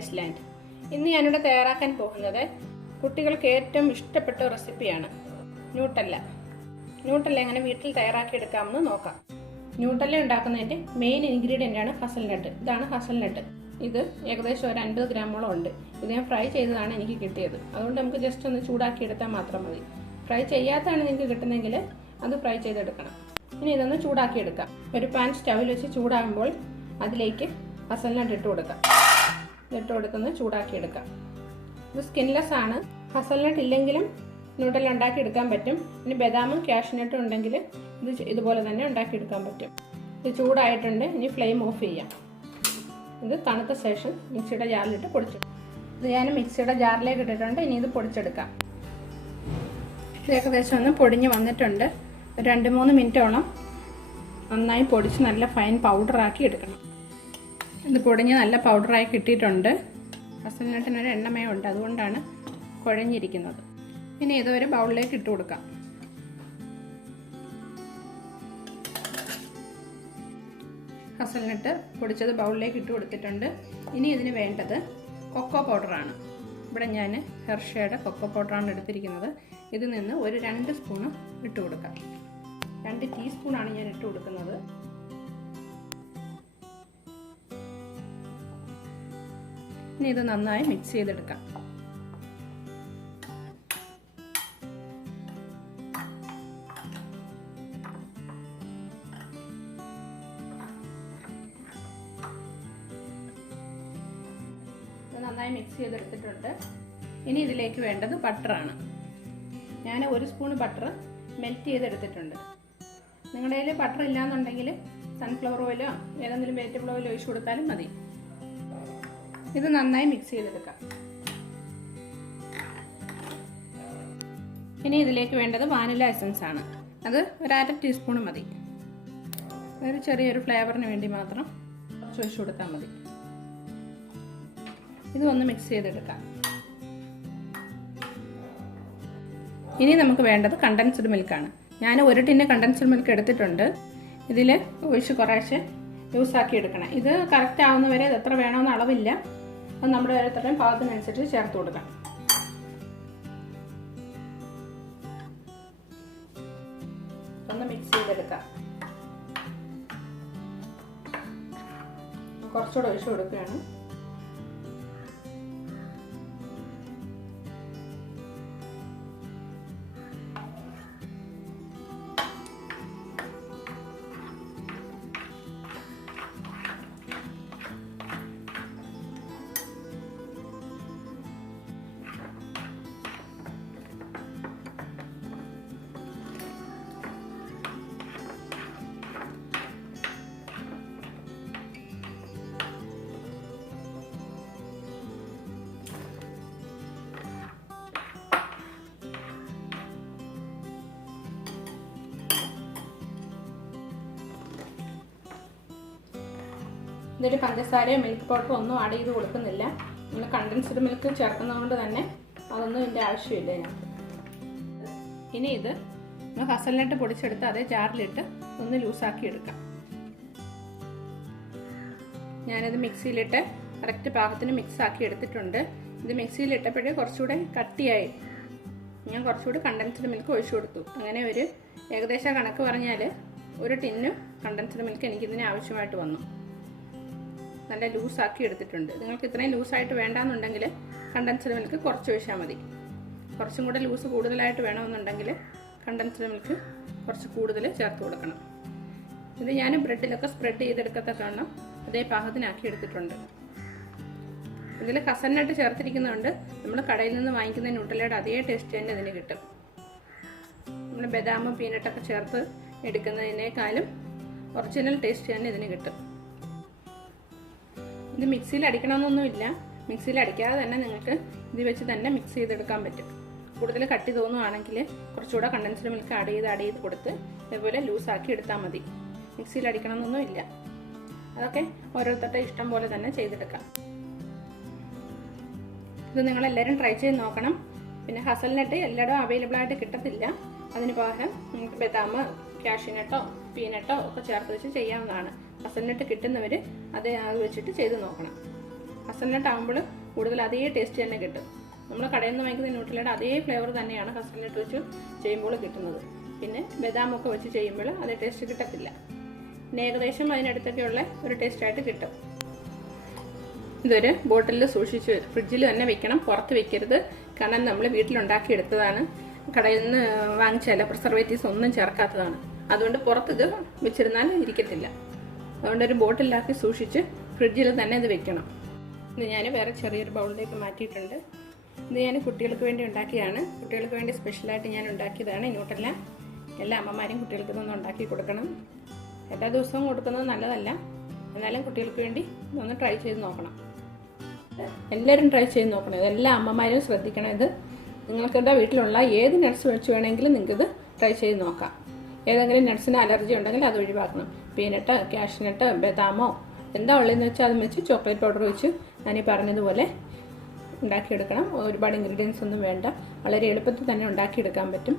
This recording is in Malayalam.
Taste land. ഇന്ന് ഞാനിവിടെ തയ്യാറാക്കാൻ പോകുന്നത് കുട്ടികൾക്ക് ഏറ്റവും ഇഷ്ടപ്പെട്ട റെസിപ്പിയാണ് ന്യൂട്ടല്ല. ന്യൂട്ടല്ല എങ്ങനെ വീട്ടിൽ തയ്യാറാക്കിയെടുക്കാമെന്ന് നോക്കാം. ന്യൂട്ടല്ല ഉണ്ടാക്കുന്നതിൻ്റെ മെയിൻ ഇൻഗ്രീഡിയൻ്റ് ആണ് ഹസൽനട്ട്. ഇതാണ് ഹസൽനട്ട്. ഇത് ഏകദേശം ഒരു 50 ഗ്രാമോളം ഉണ്ട്. ഇത് ഞാൻ ഫ്രൈ ചെയ്തതാണ് എനിക്ക് കിട്ടിയത്. അതുകൊണ്ട് നമുക്ക് ജസ്റ്റ് ഒന്ന് ചൂടാക്കി എടുത്താൽ മാത്രം മതി. ഫ്രൈ ചെയ്യാത്തതാണ് നിങ്ങൾക്ക് കിട്ടുന്നതെങ്കിൽ അത് ഫ്രൈ ചെയ്തെടുക്കണം. ഇനി ഇതൊന്ന് ചൂടാക്കി എടുക്കാം. ഒരു പാൻ സ്റ്റൗവിൽ വെച്ച് ചൂടാകുമ്പോൾ അതിലേക്ക് ഹസൽനട്ട് ഇട്ട് കൊടുക്കാം. ഇട്ട് കൊടുക്കുന്ന ചൂടാക്കി എടുക്കാം. ഇത് സ്കിൻലെസ് ആണ്. ഹസൽനട്ട് ഇല്ലെങ്കിലും ന്യൂട്ടല്ല ഉണ്ടാക്കിയെടുക്കാൻ പറ്റും. ഇനി ബദാമും കാഷ്നട്ടും ഉണ്ടെങ്കിൽ ഇത് ഇതുപോലെ തന്നെ ഉണ്ടാക്കിയെടുക്കാൻ പറ്റും. ഇത് ചൂടായിട്ടുണ്ട്. ഇനി ഫ്ലെയിം ഓഫ് ചെയ്യാം. ഇത് തണുത്ത ശേഷം മിക്സിയുടെ ജാറിലിട്ട് പൊടിച്ചെടുക്കാം. ഇത് ഞാൻ മിക്സിയുടെ ജാറിലേക്ക് ഇട്ടിട്ടുണ്ട്. ഇനി ഇത് പൊടിച്ചെടുക്കാം. ഇത് ഏകദേശം ഒന്ന് പൊടിഞ്ഞ് വന്നിട്ടുണ്ട്. 2-3 മിനിറ്റോളം നന്നായി പൊടിച്ച് നല്ല ഫൈൻ പൗഡറാക്കി എടുക്കണം. ഇത് പൊടിഞ്ഞ് നല്ല പൗഡറായി കിട്ടിയിട്ടുണ്ട്. ഹസൽനട്ടിനൊരു എണ്ണമയമുണ്ട്, അതുകൊണ്ടാണ് കുഴഞ്ഞിരിക്കുന്നത്. ഇനി ഇതൊരു ബൗളിലേക്ക് ഇട്ട് കൊടുക്കാം. ഹസൽനട്ട് പൊടിച്ചത് ബൗളിലേക്ക് ഇട്ട് കൊടുത്തിട്ടുണ്ട്. ഇനി ഇതിന് വേണ്ടത് കൊക്കോ പൗഡറാണ്. ഇവിടെ ഞാൻ ഹെർഷയുടെ കൊക്കോ പൗഡറാണ് എടുത്തിരിക്കുന്നത്. ഇതിൽ നിന്ന് ഒരു 2 സ്പൂണ് ഇട്ട് കൊടുക്കാം. 2 ടീസ്പൂണാണ് ഞാൻ ഇട്ട് കൊടുക്കുന്നത്. ഇനി ഇത് നന്നായി മിക്സ് ചെയ്തെടുക്കാം. നന്നായി മിക്സ് ചെയ്തെടുത്തിട്ടുണ്ട്. ഇനി ഇതിലേക്ക് വേണ്ടത് ബട്ടറാണ്. ഞാൻ 1 സ്പൂൺ ബട്ടർ മെൽറ്റ് ചെയ്തെടുത്തിട്ടുണ്ട്. നിങ്ങളുടെ കയ്യിൽ ബട്ടർ ഇല്ലാന്നുണ്ടെങ്കിൽ സൺഫ്ലവർ ഓയിലോ ഏതെങ്കിലും വെജിറ്റബിൾ ഓയിലോ ഒഴിച്ചു കൊടുത്താലും മതി. ഇത് നന്നായി മിക്സ് ചെയ്തെടുക്കാം. ഇനി ഇതിലേക്ക് വേണ്ടത് വാനില എസൻസ് ആണ്. അത് ഒരു 1/2 ടീസ്പൂൺ മതി. ഒരു ചെറിയൊരു ഫ്ലേവറിന് വേണ്ടി മാത്രം ഒഴിച്ചു കൊടുത്താൽ മതി. ഇത് ഒന്ന് മിക്സ് ചെയ്തെടുക്കാം. ഇനി നമുക്ക് വേണ്ടത് കണ്ടൻസ്ഡ് മിൽക്കാണ്. ഞാൻ 1 ടിന്ന് കണ്ടൻസ്ഡ് മിൽക്ക് എടുത്തിട്ടുണ്ട്. ഇതിൽ ഒഴിച്ച് കുറേശ്ശെ ലൂസാക്കി എടുക്കണം. ഇത് കറക്റ്റ് ആവുന്നവരെ ഇത് എത്ര വേണമെന്ന് അളവില്ല. അത് നമ്മുടെ ഓരോരുത്തരുടെയും പാകത്തിനനുസരിച്ച് ചേർത്ത് കൊടുക്കാം. ഒന്ന് മിക്സ് ചെയ്തെടുക്കാം. കുറച്ചുകൂടെ ഒഴിച്ച് കൊടുക്കുകയാണ്. ഇതിൽ പഞ്ചസാരയോ മിൽക്ക് പൗഡറോ ഒന്നും ആഡ് ചെയ്ത് കൊടുക്കുന്നില്ല. നമ്മൾ കണ്ടൻസ്ഡ് മിൽക്ക് ചേർക്കുന്നതുകൊണ്ട് തന്നെ അതൊന്നും ഇതിൻ്റെ ആവശ്യമില്ല ഞങ്ങൾക്ക്. ഇനി ഇത് ഹസൽനട്ട് പൊടിച്ചെടുത്ത് അതേ ജാറിലിട്ട് ഒന്ന് ലൂസാക്കി എടുക്കാം. ഞാനിത് മിക്സിയിലിട്ട് കറക്റ്റ് പാകത്തിന് മിക്സാക്കി എടുത്തിട്ടുണ്ട്. ഇത് മിക്സിയിലിട്ടപ്പോഴേ കുറച്ചുകൂടെ കട്ടിയായി. ഞാൻ കുറച്ചുകൂടി കണ്ടൻസ്ഡ് മിൽക്ക് ഒഴിച്ചു കൊടുത്തു. അങ്ങനെ ഒരു ഏകദേശ കണക്ക് പറഞ്ഞാൽ 1 ടിന്ന് കണ്ടൻസ്ഡ് മിൽക്ക് എനിക്കിതിന് ആവശ്യമായിട്ട് വന്നു. നല്ല ലൂസാക്കി എടുത്തിട്ടുണ്ട്. നിങ്ങൾക്ക് ഇത്രയും ലൂസായിട്ട് വേണ്ടാന്നുണ്ടെങ്കിൽ കണ്ടൻസ്ഡ് മിൽക്ക് കുറച്ച് ഒഴിച്ചാൽ മതി. കുറച്ചും കൂടെ ലൂസ് കൂടുതലായിട്ട് വേണമെന്നുണ്ടെങ്കിൽ കണ്ടൻസ്ഡ് മിൽക്ക് കുറച്ച് കൂടുതൽ ചേർത്ത് കൊടുക്കണം. ഇത് ഞാൻ ബ്രെഡിലൊക്കെ സ്പ്രെഡ് ചെയ്തെടുക്കത്തക്കണം അതേ പാകത്തിനാക്കി എടുത്തിട്ടുണ്ട്. ഇതിൽ ഹസൽനട്ട് ചേർത്തിരിക്കുന്നതുകൊണ്ട് നമ്മൾ കടയിൽ നിന്ന് വാങ്ങിക്കുന്ന ന്യൂട്ടല്ലയുടെ അതേ ടേസ്റ്റ് തന്നെ ഇതിന് കിട്ടും. നമ്മൾ ബദാമും പീനട്ടൊക്കെ ചേർത്ത് എടുക്കുന്നതിനേക്കാളും ഒറിജിനൽ ടേസ്റ്റ് തന്നെ ഇതിന് കിട്ടും. ഇത് മിക്സിയിൽ അടിക്കണമെന്നൊന്നുമില്ല. മിക്സിയിൽ അടിക്കാതെ തന്നെ നിങ്ങൾക്ക് ഇത് വെച്ച് തന്നെ മിക്സ് ചെയ്തെടുക്കാൻ പറ്റും. കൂടുതൽ കട്ടി തോന്നുവാണെങ്കിൽ കുറച്ചുകൂടെ കണ്ടൻസ്ഡ് മിൽക്ക് ആഡ് ചെയ്ത് കൊടുത്ത് ഇതേപോലെ ലൂസാക്കി എടുത്താൽ മതി. മിക്സിയിൽ അടിക്കണമെന്നൊന്നുമില്ല. അതൊക്കെ ഓരോരുത്തരുടെ ഇഷ്ടം പോലെ തന്നെ ചെയ്തെടുക്കാം. ഇത് നിങ്ങളെല്ലാവരും ട്രൈ ചെയ്ത് നോക്കണം. പിന്നെ ഹസൽനട്ട് എല്ലായിടവും അവൈലബിൾ ആയിട്ട് കിട്ടത്തില്ല. അതിന് പകരം നിങ്ങൾക്ക് ബദാം, കാഷ്യൂനട്ടോ പീനട്ടോ ഒക്കെ ചേർത്ത് വെച്ച് ചെയ്യാവുന്നതാണ്. ഹസൽനട്ട് കിട്ടുന്നവർ അത് വെച്ചിട്ട് ചെയ്ത് നോക്കണം. ഹസൽനട്ട് ആകുമ്പോൾ കൂടുതൽ അതേ ടേസ്റ്റ് തന്നെ കിട്ടും. നമ്മൾ കടയിൽ നിന്ന് വാങ്ങിക്കുന്ന ന്യൂട്ടലയുടെ അതേ ഫ്ലേവർ തന്നെയാണ് ഹസൽനട്ട് വെച്ച് ചെയ്യുമ്പോൾ കിട്ടുന്നത്. പിന്നെ ബദാമൊക്കെ വെച്ച് ചെയ്യുമ്പോൾ അതേ ടേസ്റ്റ് കിട്ടത്തില്ല. പിന്നെ ഏകദേശം അതിനടുത്തൊക്കെയുള്ള ഒരു ടേസ്റ്റായിട്ട് കിട്ടും. ഇതൊരു ബോട്ടിലിൽ സൂക്ഷിച്ച് ഫ്രിഡ്ജിൽ തന്നെ വെക്കണം, പുറത്ത് വെക്കരുത്. കാരണം നമ്മൾ വീട്ടിലുണ്ടാക്കിയെടുത്തതാണ്, കടയിൽ നിന്ന് വാങ്ങിച്ചല്ല, പ്രിസർവേറ്റീവ്സ് ഒന്നും ചേർക്കാത്തതാണ്. അതുകൊണ്ട് പുറത്തിത് വെച്ചിരുന്നാൽ ഇരിക്കത്തില്ല. അതുകൊണ്ട് ഒരു ബോട്ടിലാക്കി സൂക്ഷിച്ച് ഫ്രിഡ്ജിൽ തന്നെ ഇത് വെക്കണം. ഇത് ഞാൻ വേറെ ചെറിയൊരു ബൗളിലേക്ക് മാറ്റിയിട്ടുണ്ട്. ഇത് ഞാൻ കുട്ടികൾക്ക് വേണ്ടി ഉണ്ടാക്കിയതാണ്. കുട്ടികൾക്ക് വേണ്ടി സ്പെഷ്യലായിട്ട് ഞാൻ ഉണ്ടാക്കിയതാണ് ന്യൂട്ടല്ല. എല്ലാ അമ്മമാരും കുട്ടികൾക്ക് ഇതൊന്നും ഉണ്ടാക്കി കൊടുക്കണം. എല്ലാ ദിവസവും കൊടുക്കുന്നത് നല്ലതല്ല, എന്നാലും കുട്ടികൾക്ക് വേണ്ടി ഇതൊന്ന് ട്രൈ ചെയ്ത് നോക്കണം. എല്ലാവരും ട്രൈ ചെയ്ത് നോക്കണം. എല്ലാ അമ്മമാരും ശ്രദ്ധിക്കണം. ഇത് നിങ്ങൾക്കിവിടെ വീട്ടിലുള്ള ഏത് നട്ട്സ് വെച്ച് വേണമെങ്കിലും നിങ്ങൾക്കിത് ട്രൈ ചെയ്ത് നോക്കാം. ഏതെങ്കിലും നട്ട്സിന് അലർജി ഉണ്ടെങ്കിൽ അത് ഒഴിവാക്കണം. പീനട്ട്, കാഷ്നട്ട്, ബദാമോ എന്താ ഉള്ളതെന്ന് വെച്ചാൽ അത് വെച്ച് ചോക്ലേറ്റ് പൗഡർ വെച്ച് ഞാനീ പറഞ്ഞതുപോലെ ഉണ്ടാക്കിയെടുക്കണം. ഒരുപാട് ഇൻഗ്രീഡിയൻസ് ഒന്നും വേണ്ട, വളരെ എളുപ്പത്തിൽ തന്നെ ഉണ്ടാക്കിയെടുക്കാൻ പറ്റും.